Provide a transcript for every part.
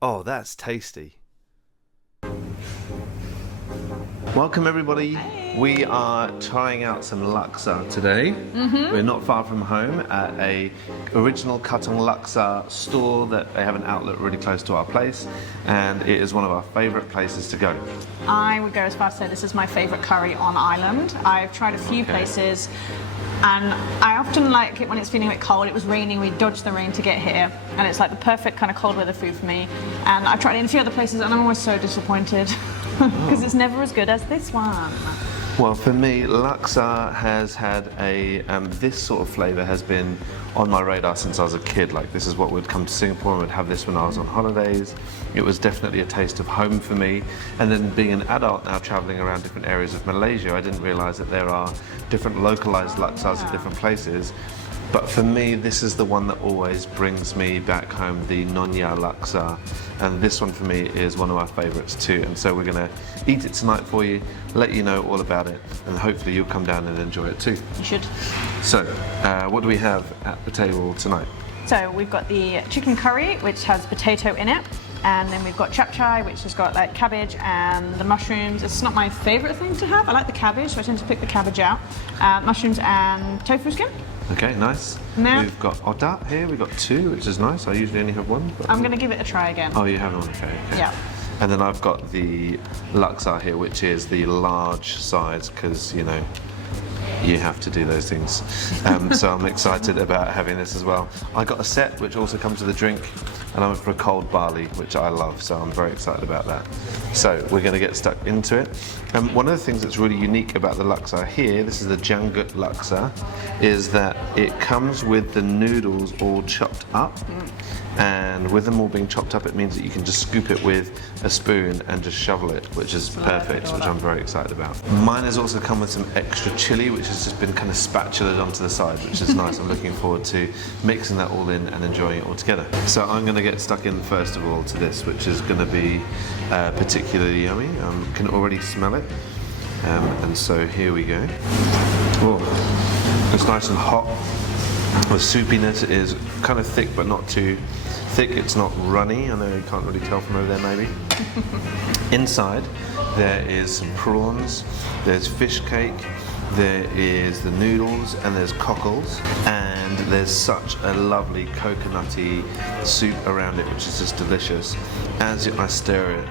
Oh, that's tasty. Welcome everybody. Hey. We are trying out some laksa today. We're not far from home at a original Katong laksa store that they have an outlet really close to our place, and it is one of our favourite places to go. I would go as far as to say this is my favourite curry on island. I've tried a few places and I often like it when it's feeling a bit cold. It was raining, we dodged the rain to get here, and it's like the perfect kind of cold weather food for me. And I've tried it in a few other places and I'm always so disappointed because it's never as good as this one. Well, for me, laksa has had a, this sort of flavour has been on my radar since I was a kid. Like, this is what would come to Singapore and would have this when I was on holidays. It was definitely a taste of home for me. And then being an adult now travelling around different areas of Malaysia, I didn't realise that there are different localised laksas in different places. But for me, this is the one that always brings me back home, the Nonya laksa. And this one for me is one of my favourites too. And so we're going to eat it tonight for you, let you know all about it, and hopefully you'll come down and enjoy it too. You should. So, what do we have at the table tonight? So we've got the chicken curry, which has potato in it. And then we've got chap chai, which has got like cabbage and the mushrooms. It's not my favourite thing to have. I like the cabbage, so I tend to pick the cabbage out. Mushrooms and tofu skin. Okay, nice. Now, we've got otah here. We've got two, which is nice. I usually only have one. But I'm going to give it a try again. Oh, you have one? Okay. Yeah. And then I've got the laksa here, which is the large size, because, you know, you have to do those things. So I'm excited about having this as well. I got a set, which also comes with a drink, and I went for a cold barley, which I love, so I'm very excited about that. So we're going to get stuck into it. One of the things that's really unique about the laksa here, this is the janggut laksa, is that it comes with the noodles all chopped up. And with them all being chopped up, it means that you can just scoop it with a spoon and just shovel it, which is perfect, which I'm very excited about. Mine has also come with some extra chili, which has just been kind of spatulaed onto the side, which is nice. I'm looking forward to mixing that all in and enjoying it all together. So I'm going to get stuck in first of all to this, which is going to be particularly yummy. I can already smell it. And so here we go. Oh, it's nice and hot. The soupiness is kind of thick, but not too thick. It's not runny. I know you can't really tell from over there maybe. Inside there is some prawns, there's fish cake, there is the noodles, and there's cockles, and there's such a lovely coconutty soup around it, which is just delicious. As I stir it,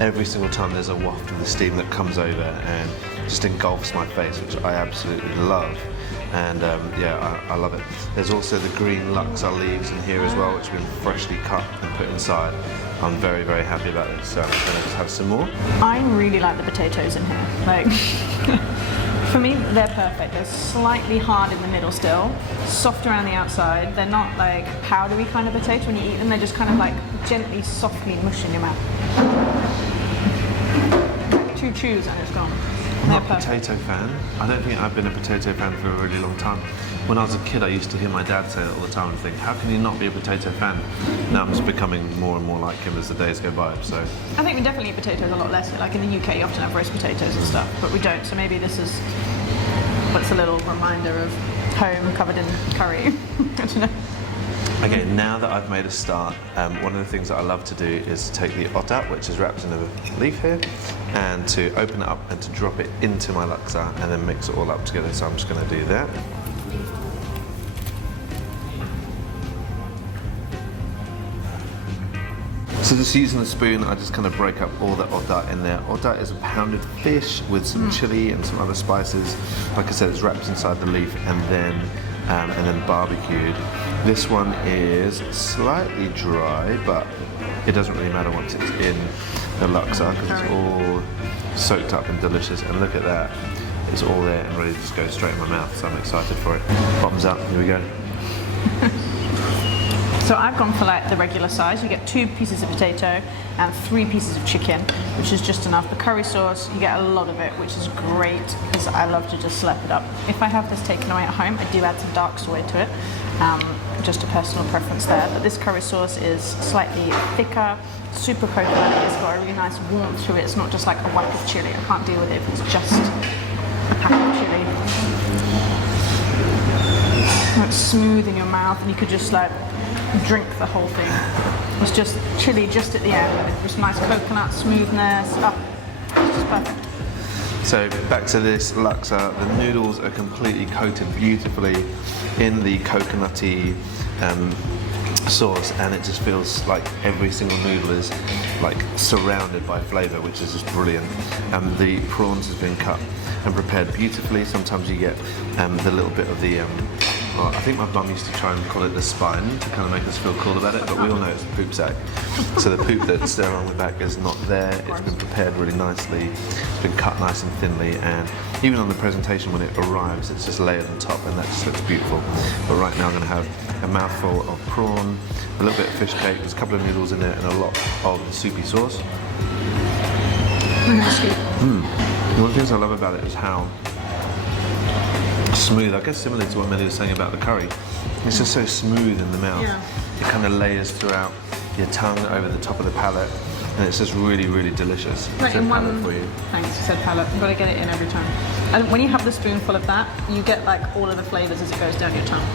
every single time there's a waft of the steam that comes over and just engulfs my face, which I absolutely love. And yeah, I love it. There's also the green laksa leaves in here as well, which have been freshly cut and put inside. I'm very, very happy about this, so I'm going to just have some more. I really like the potatoes in here. Like, for me, they're perfect. They're slightly hard in the middle still, soft around the outside. They're not like powdery kind of potato when you eat them. They're just kind of like gently, softly mush in your mouth. Like 2 chews and it's gone. I'm not a potato fan. I don't think I've been a potato fan for a really long time. When I was a kid, I used to hear my dad say it all the time and think, how can you not be a potato fan? Now I'm just becoming more and more like him as the days go by, so. I think we definitely eat potatoes a lot less. Like in the UK, you often have roast potatoes and stuff, but we don't. So maybe this is what's a little reminder of home covered in curry. I don't know. Okay, now that I've made a start, one of the things that I love to do is to take the otah, which is wrapped in a leaf here, and to open it up and to drop it into my laksa and then mix it all up together. So I'm just going to do that. So just using the spoon, I just kind of break up all the otah in there. Otah is a pounded fish with some chili and some other spices. Like I said, it's wrapped inside the leaf and then barbecued. This one is slightly dry, but it doesn't really matter once it's in the laksa because it's all soaked up and delicious. And look at that, it's all there and ready to just go straight in my mouth, so I'm excited for it. Bottoms up, here we go. So I've gone for like the regular size. You get 2 pieces of potato and 3 pieces of chicken, which is just enough. The curry sauce, you get a lot of it, which is great because I love to just slurp it up. If I have this taken away at home, I do add some dark soy to it, just a personal preference there. But this curry sauce is slightly thicker, super coconutty. It's got a really nice warmth to it. It's not just like a whack of chili. I can't deal with it if it's just a pack of chili. It's smooth in your mouth, and you could just like drink the whole thing. was just chili just at the end. It was nice coconut smoothness. Oh, it's just perfect. So back to this laksa, the noodles are completely coated beautifully in the coconutty sauce, and it just feels like every single noodle is like surrounded by flavour, which is just brilliant. The prawns has been cut and prepared beautifully. Sometimes you get the little bit of the well, I think my mum used to try and call it the spine to kind of make us feel cool about it, but we all know it's the poop sack. So the poop that's there on the back is not there. It's been prepared really nicely. It's been cut nice and thinly, and even on the presentation when it arrives, it's just layered on top, and that just looks beautiful. But right now I'm going to have a mouthful of prawn, a little bit of fish cake, there's a couple of noodles in there, and a lot of the soupy sauce. One of the things I love about it is how smooth, I guess similar to what Melly was saying about the curry. It's just so smooth in the mouth. Yeah. It kind of layers throughout your tongue over the top of the palate, and it's just really, really delicious. Right, So in palate one, for you. thanks, you said palate. You've got to get it in every time. And when you have the spoonful of that, you get like all of the flavours as it goes down your tongue.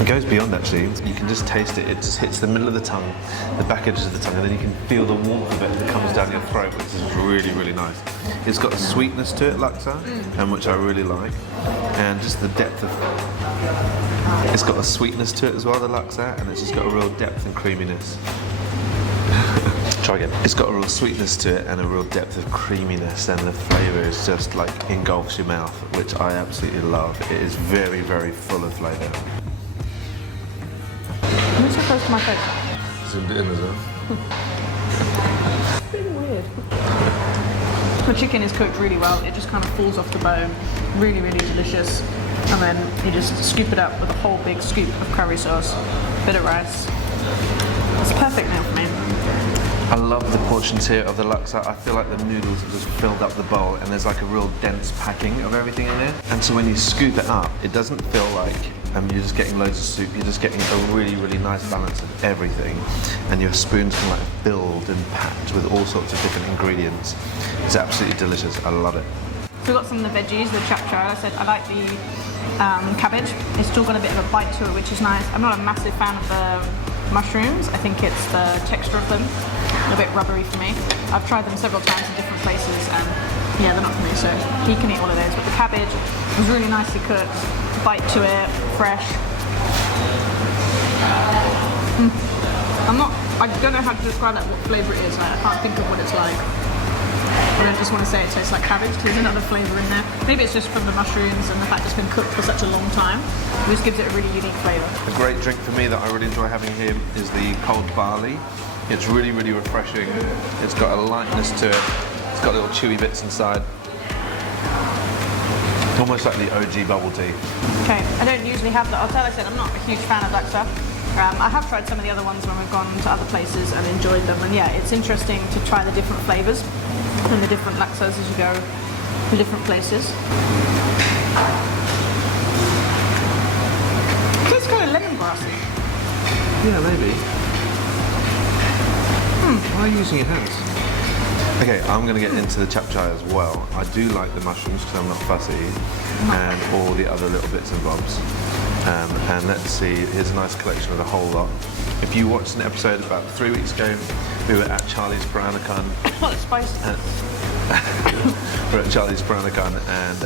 It goes beyond actually. You can just taste it. It just hits the middle of the tongue, the back edges of the tongue, and then you can feel the warmth of it that comes down your throat, which is really, really nice. It's got a sweetness to it, laksa, and which I really like, and just the depth of. It's got a sweetness to it as well, the laksa, and it's just got a real depth and creaminess. Try again. It's got a real sweetness to it and a real depth of creaminess, and the flavour is just like engulfs your mouth, which I absolutely love. It is very, very full of flavour. You're so close to my face. Zoomed it in as well. It's really weird. The chicken is cooked really well. It just kind of falls off the bone. Really, really delicious. And then you just scoop it up with a whole big scoop of curry sauce, bit of rice. It's a perfect meal for me. I love the portions here of the laksa. I feel like the noodles have just filled up the bowl, and there's like a real dense packing of everything in there. And so when you scoop it up, it doesn't feel like you're just getting loads of soup. You're just getting a really, really nice balance of everything. And your spoons can like filled and packed with all sorts of different ingredients. It's absolutely delicious. I love it. So we've got some of the veggies, the chap chai. I said I like the cabbage. It's still got a bit of a bite to it, which is nice. I'm not a massive fan of the mushrooms. I think it's the texture of them, a bit rubbery for me. I've tried them several times in different places, and yeah, they're not for me, so he can eat all of those. But the cabbage was really nicely cooked, bite to it, fresh. I don't know how to describe that, what flavour it is. I can't think of what it's like. But I just want to say it tastes like cabbage, because there's another flavour in there. Maybe it's just from the mushrooms and the fact it's been cooked for such a long time. It just gives it a really unique flavour. A great drink for me that I really enjoy having here is the cold barley. It's really, really refreshing. It's got a lightness to it. It's got little chewy bits inside. Almost like the OG bubble tea. Okay, I don't usually have that. I'll tell you, I'm not a huge fan of laksa. I have tried some of the other ones when we've gone to other places and enjoyed them. And yeah, it's interesting to try the different flavours and the different laksas as you go to different places. It tastes kind of lemongrassy. Yeah, maybe. Why are you using your hands? Okay, I'm going to get into the chap chai as well. I do like the mushrooms because I'm not fussy, and all the other little bits and bobs. And let's see, here's a nice collection of the whole lot. If you watched an episode about 3 weeks ago, we were at Charlie's Peranakan. Oh, it's spicy. We're at Charlie's Peranakan, and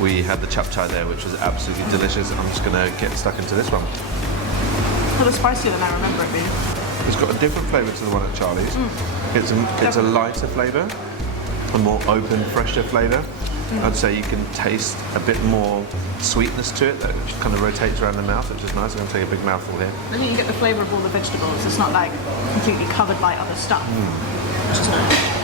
we had the chap chai there, which was absolutely delicious. I'm just going to get stuck into this one. A little spicier than I remember it being. It's got a different flavour to the one at Charlie's. It's a lighter flavour, a more open, fresher flavour. I'd say you can taste a bit more sweetness to it that kind of rotates around the mouth, which is nice. I'm going to take a big mouthful here. I think you get the flavour of all the vegetables. It's not like completely covered by other stuff. Which is nice.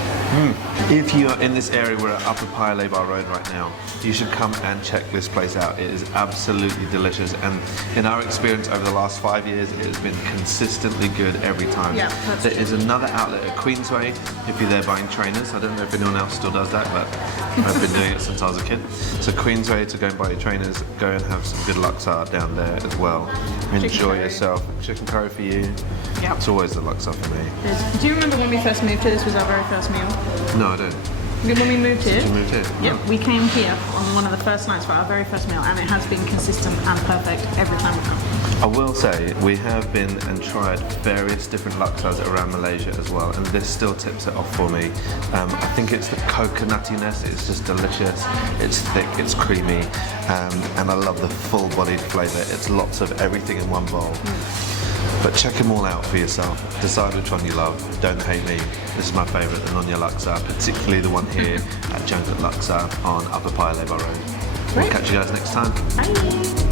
If you're in this area, we're at Upper Paya Lebar Road right now, you should come and check this place out. It is absolutely delicious, and in our experience over the last 5 years, it has been consistently good every time. Yeah, that's there true. is another outlet at Queensway if you're there buying trainers. I don't know if anyone else still does that, but I've been doing it since I was a kid. So Queensway to go and buy your trainers, go and have some good laksa down there as well. Enjoy curry. yourself. Chicken curry for you. Yep. It's always the laksa for me. Do you remember when we first moved here? This was our very first meal. No, I don't. When we moved here, You moved here? yep, we came here on one of the first nights for our very first meal, and it has been consistent and perfect every time we come. I will say we have been and tried various different laksas around Malaysia as well, and this still tips it off for me. I think it's the coconuttiness. It's just delicious. It's thick. It's creamy, and I love the full-bodied flavour. It's lots of everything in one bowl. But check them all out for yourself. Decide which one you love. Don't hate me. This is my favourite, the Nonya Laksa, particularly the one here at Jangkut Laksa on Upper Paya Lebar Road. We'll catch you guys next time. Bye.